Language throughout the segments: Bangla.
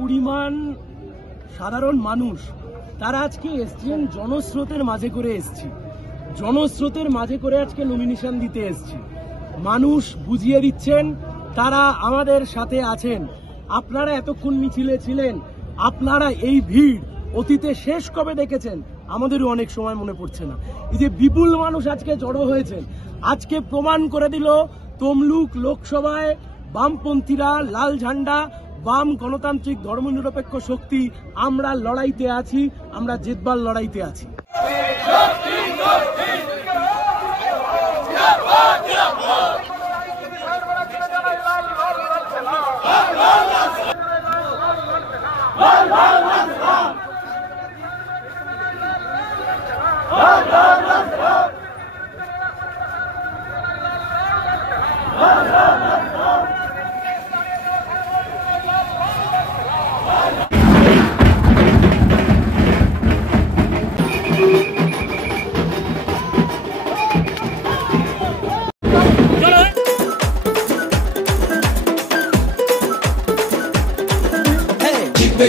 পরিমাণ সাধারণ মানুষ তারা আজকে এসছেন, জনস্রোতের মাঝে করে এসছি, জনস্রোতের মাঝে করে আজকে নমিনেশন দিতে এসছি। মানুষ বুঝিয়ে দিচ্ছেন তারা আমাদের সাথে আছেন। আপনারা এতক্ষণ মিছিলে ছিলেন, আপনারা এই ভিড় অতীতে শেষ কবে দেখেছেন আমাদেরও অনেক সময় মনে পড়ছে না। এই যে বিপুল মানুষ আজকে জড়ো হয়েছেন, আজকে প্রমাণ করে দিল তমলুক লোকসভায় বামপন্থীরা, লাল ঝান্ডা, বাম গণতান্ত্রিক ধর্মনিরপেক্ষ শক্তি আমরা লড়াইতে আছি, আমরা জেতবার লড়াইতে আছি।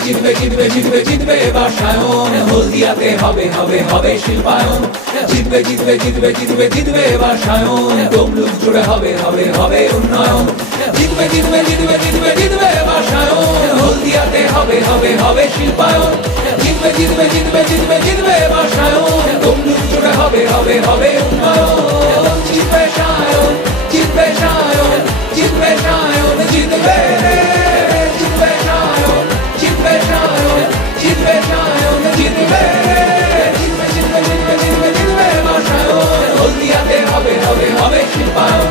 জিতবে জিতবে জিতবে জিতবে বাসায়ন, হলদিয়াতে হবে হবে হবে শিল্পায়ন। জিতবে জিতবে জিতবে জিতবে জিতবে বাসায়ন, তমলুক জুড়ে হবে হবে হবে উন্নয়ন। জিতবে জিতবে জিতবে জিতবে জিতবে বাসায়ন, হলদিয়াতে হবে হবে হবে শিল্পায়ন। জিতবে জিতবে জিতবে জিতবে জিতবে বাসায়ন, তমলুক জুড়ে হবে হবে হবে উন্নয়ন। জিতবে সায়ন, জিতবে সায়ন, জিতবে সায়ন, জিতবে জিতবে সায়ন, জিতবে সায়ন, জিতবে সায়ন, জিতবে জিতবে জিতবে জিতবে জিতবে জিতবে বাসায়ন, হলদিয়াতে হবে হবে হবে শিল্পায়ন।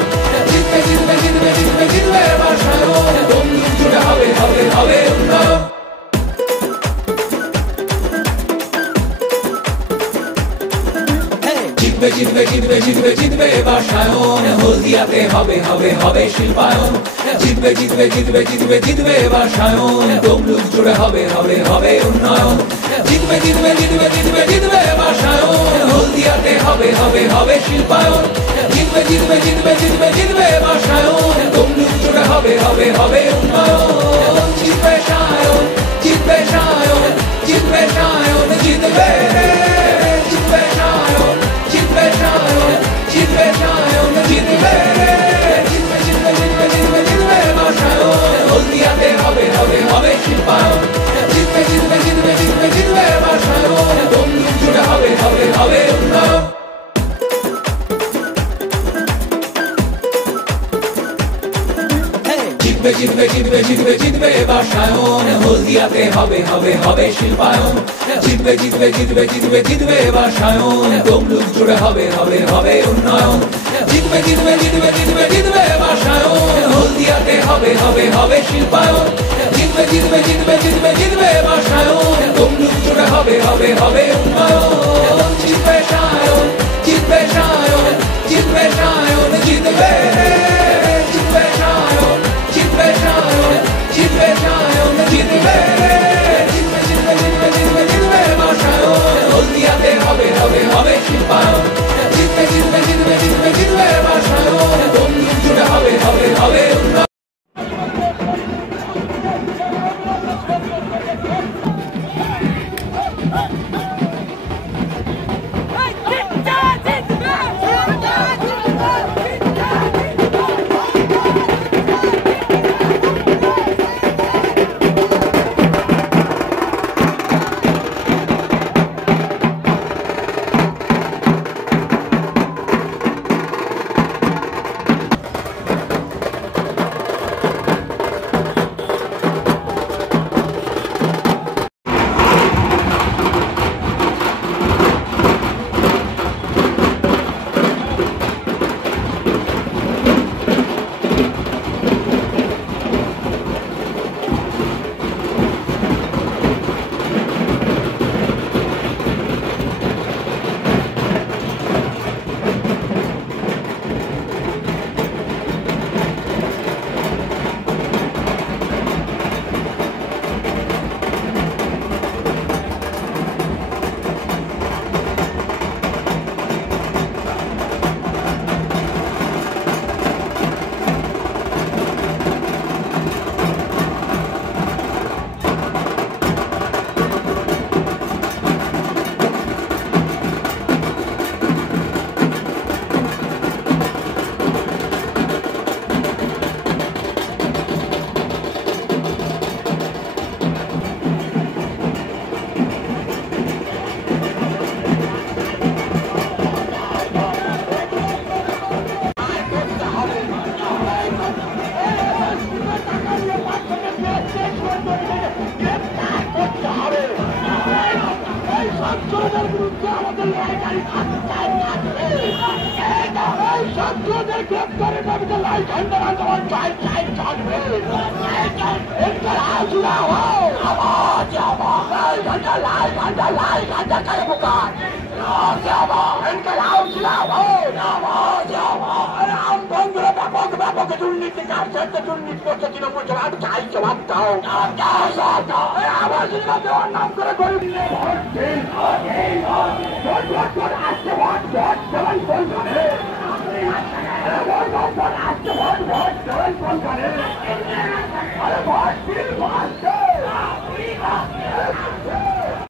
জিতবে জিতবে জিতবে জিতবে জিতবে বাসায়ন, তমলুক জুড়ে হবে হবে হবে উন্নয়ন। জিতবে জিতবে জিতবে জিতবে জিতবে বাসায়ন, হলদিয়াতে হবে হবে হবে শিল্পায়ন। জিতবে জিতবে জিতবে জিতবে জিতবে বাসায়ন, তমলুক জুড়ে হবে হবে হবে উন্নয়ন। জিতবে জিতবে জিতবে জিতবে জিতবে বাসায়ন, হলদিয়াতে হবে হবে হবে শিল্পায়ন। জিতবে জিতবে জিতবে জিতবে জিতবে বাসায়ন, তমলুক জুড়ে হবে হবে হবে উন্নয়ন। জিতবে সায়ন, জিতবে সায়ন, জিতবে সায়ন, জিতবে জিতবে সায়ন, জিতবে সায়ন, জিতবে সায়ন, জিতবে জিতবে জিতবে জিতবে জিতবে জিতবে বাসায়ন, হলদিয়াতে হবে হবে হবে শিল্পায়ন। জিতবে জিতবে জিতবে জিতবে জিতবে বাসায়ন, তমলুক জুড়ে হবে হবে হবে উন্নয়ন। জিতবে জিতবে জিতবে জিতবে জিতবে বাসায়ন, হলদিয়াতে হবে হবে হবে শিল্পায়ন। জিতবে জিতবে জিতবে জিতবে জিতবে বাসায়ন, তমলুক জুড়ে হবে হবে হবে উন্নয়ন। জিতবে জিতবে জিতবে জিতবে জিতবে বাসায়ন, হলদিয়াতে হবে হবে হবে শিল্পায়ন। জিতবে জিতবে জিতবে জিতবে জিতবে বাসায়ন, তমলুক জুড়ে হবে হবে হবে উন্নয়ন। জিতবে সায়ন, জিতবে সায়ন, জিতবে সায়ন, জিতবে জিতবে সায়ন, জিতবে সায়ন, জিতবে সায়ন, জিতবে জিতবে জিতবে জিতবে জিতবে জিতবে বাসায়ন, হলদিয়াতে হবে হবে হবে শিল্পায়ন। জিতবে জিতবে জিতবে জিতবে জিতবে বাসায়ন, তমলুক জুড়ে হবে হবে হবে উন্নয়ন। ছাত্রদের গ্রেপ্তারের দাবিতে লাল ঝান্ডা আন্দোলন চাই চাই চলবে লাল ঝান্ডা কায় বুকার বন্ধুরা ব্যাপক ব্যাপক দুর্নীতি কার্যত দুর্নীতি করছে তৃণমূল জবাব চাই জবাব দাও আবার দেওয়ার নাম করে গরিব আসছে ভোট ভোট দেওয়াই বলবে আসছে ভোট ভোট দেওয়াই বলবে